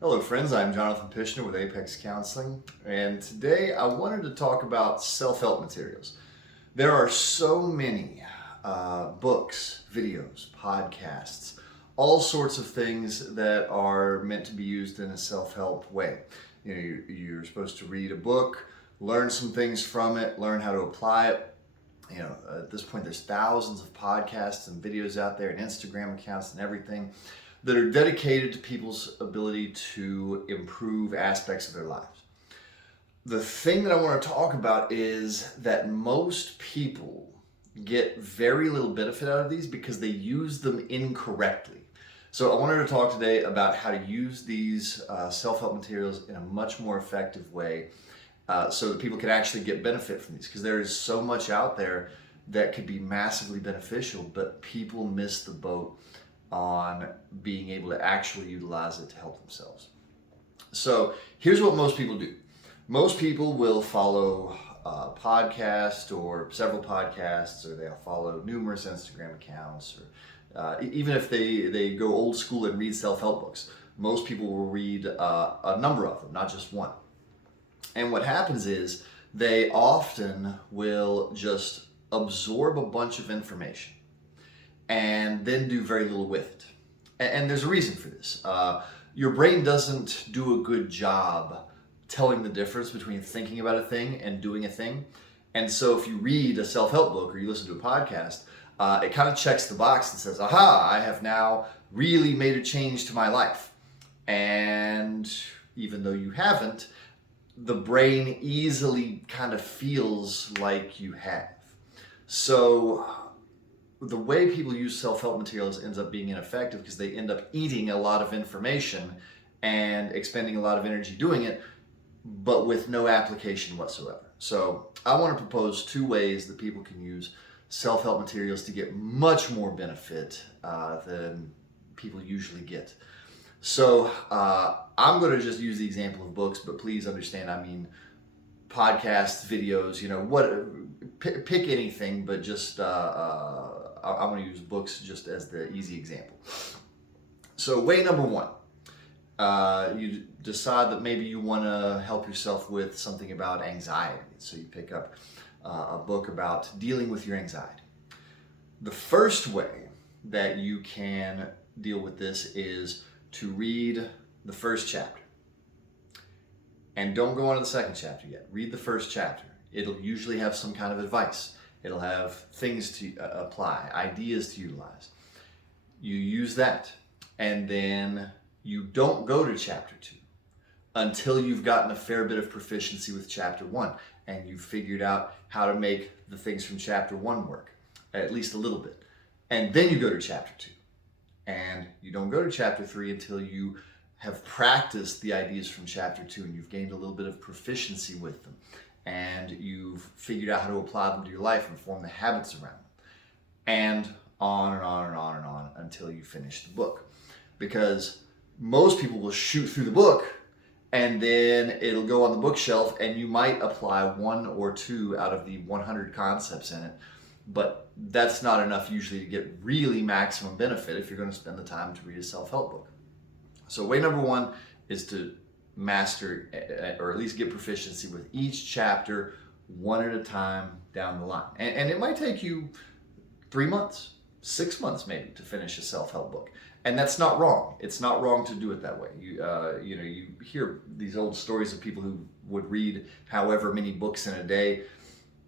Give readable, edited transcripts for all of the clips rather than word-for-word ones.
Hello, friends. I'm Jonathan Pishner with Apex Counseling, and today I wanted to talk about self-help materials. There are so many books, videos, podcasts, all sorts of things that are meant to be used in a self-help way. You're supposed to read a book, learn some things from it, learn how to apply it. At this point, there's thousands of podcasts and videos out there and Instagram accounts and everything that are dedicated to people's ability to improve aspects of their lives. The thing that I want to talk about is that most people get very little benefit out of these because they use them incorrectly. So I wanted to talk today about how to use these self-help materials in a much more effective way so that people can actually get benefit from these, because there is so much out there that could be massively beneficial, but people miss the boat on being able to actually utilize it to help themselves. So here's what most people do. Most people will follow a podcast or several podcasts, or they'll follow numerous Instagram accounts, or even if they go old school and read self-help books, most people will read a number of them, not just one. And what happens is they often will just absorb a bunch of information and then do very little with it. And there's a reason for this. Your brain doesn't do a good job telling the difference between thinking about a thing and doing a thing. And so if you read a self-help book or you listen to a podcast, it kind of checks the box and says, aha, I have now really made a change to my life. And even though you haven't, the brain easily kind of feels like you have. So the way people use self-help materials ends up being ineffective because they end up eating a lot of information and expending a lot of energy doing it, but with no application whatsoever. So I want to propose two ways that people can use self-help materials to get much more benefit than people usually get. So I'm going to just use the example of books, but please understand, I mean podcasts, videos, pick anything, but just I'm going to use books just as the easy example. So way number one, you decide that maybe you want to help yourself with something about anxiety. So you pick up a book about dealing with your anxiety. The first way that you can deal with this is to read the first chapter. And don't go on to the second chapter yet. Read the first chapter. It'll usually have some kind of advice. It'll have things to apply, ideas to utilize. You use that, and then you don't go to chapter 2 until you've gotten a fair bit of proficiency with chapter 1, and you've figured out how to make the things from chapter 1 work, at least a little bit. And then you go to chapter 2. And you don't go to chapter 3 until you have practiced the ideas from chapter 2 and you've gained a little bit of proficiency with them. And you've figured out how to apply them to your life and form the habits around them. And on and on and on and on until you finish the book. Because most people will shoot through the book and then it'll go on the bookshelf and you might apply 1 or 2 out of the 100 concepts in it. But that's not enough usually to get really maximum benefit if you're going to spend the time to read a self-help book. So way number one is to master, or at least get proficiency with each chapter one at a time down the line. And it might take you 3 months, 6 months maybe to finish a self-help book. And that's not wrong. It's not wrong to do it that way. You hear these old stories of people who would read however many books in a day.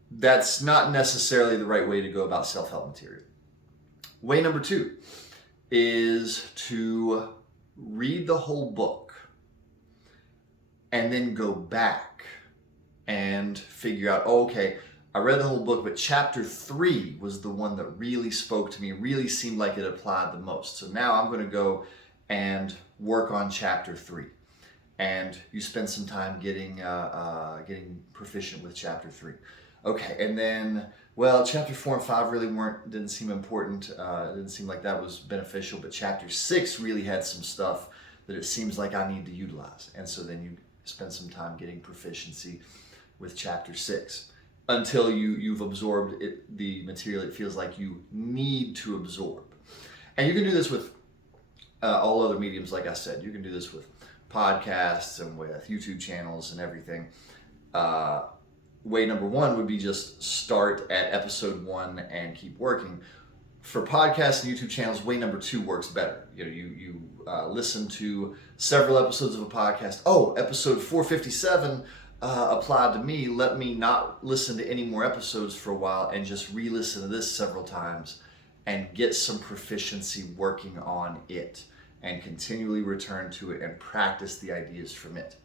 That's not necessarily the right way to go about self-help material. Way number 2 is to read the whole book and then go back and figure out, okay, I read the whole book, but chapter 3 was the one that really spoke to me, really seemed like it applied the most. So now I'm going to go and work on chapter 3. And you spend some time getting proficient with chapter 3. Okay, and then, well, chapter 4 and 5 really didn't seem important. Didn't seem like that was beneficial, but chapter 6 really had some stuff that it seems like I need to utilize. And so then you spend some time getting proficiency with chapter 6 until you've absorbed the material it feels like you need to absorb. And you can do this with all other mediums, like I said. You can do this with podcasts and with YouTube channels and everything. Way number one would be just start at episode 1 and keep working. For podcasts and YouTube channels, way number 2 works better. You listen to several episodes of a podcast. Oh, episode 457 applied to me. Let me not listen to any more episodes for a while and just re-listen to this several times and get some proficiency working on it and continually return to it and practice the ideas from it.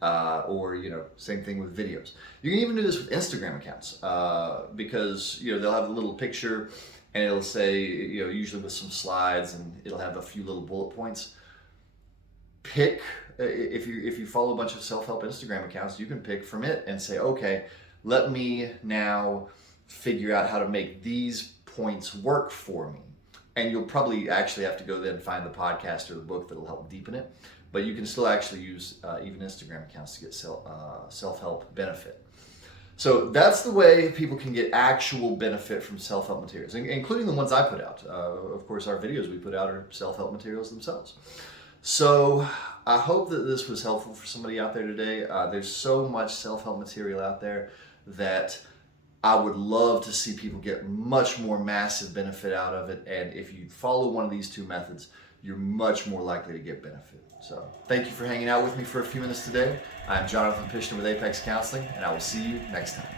Or same thing with videos. You can even do this with Instagram accounts because they'll have a little picture and it'll say usually with some slides, and it'll have a few little bullet points. Pick if you follow a bunch of self-help Instagram accounts, you can pick from it and say, okay, let me now figure out how to make these points work for me. And you'll probably actually have to go then find the podcast or the book that'll help deepen it. But you can still actually use even Instagram accounts to get self-help benefit. So that's the way people can get actual benefit from self-help materials, including the ones I put out. Of course, our videos we put out are self-help materials themselves. So I hope that this was helpful for somebody out there today. There's so much self-help material out there that I would love to see people get much more massive benefit out of it. And if you follow one of these 2 methods, you're much more likely to get benefit. So thank you for hanging out with me for a few minutes today. I'm Jonathan Pishner with Apex Counseling, and I will see you next time.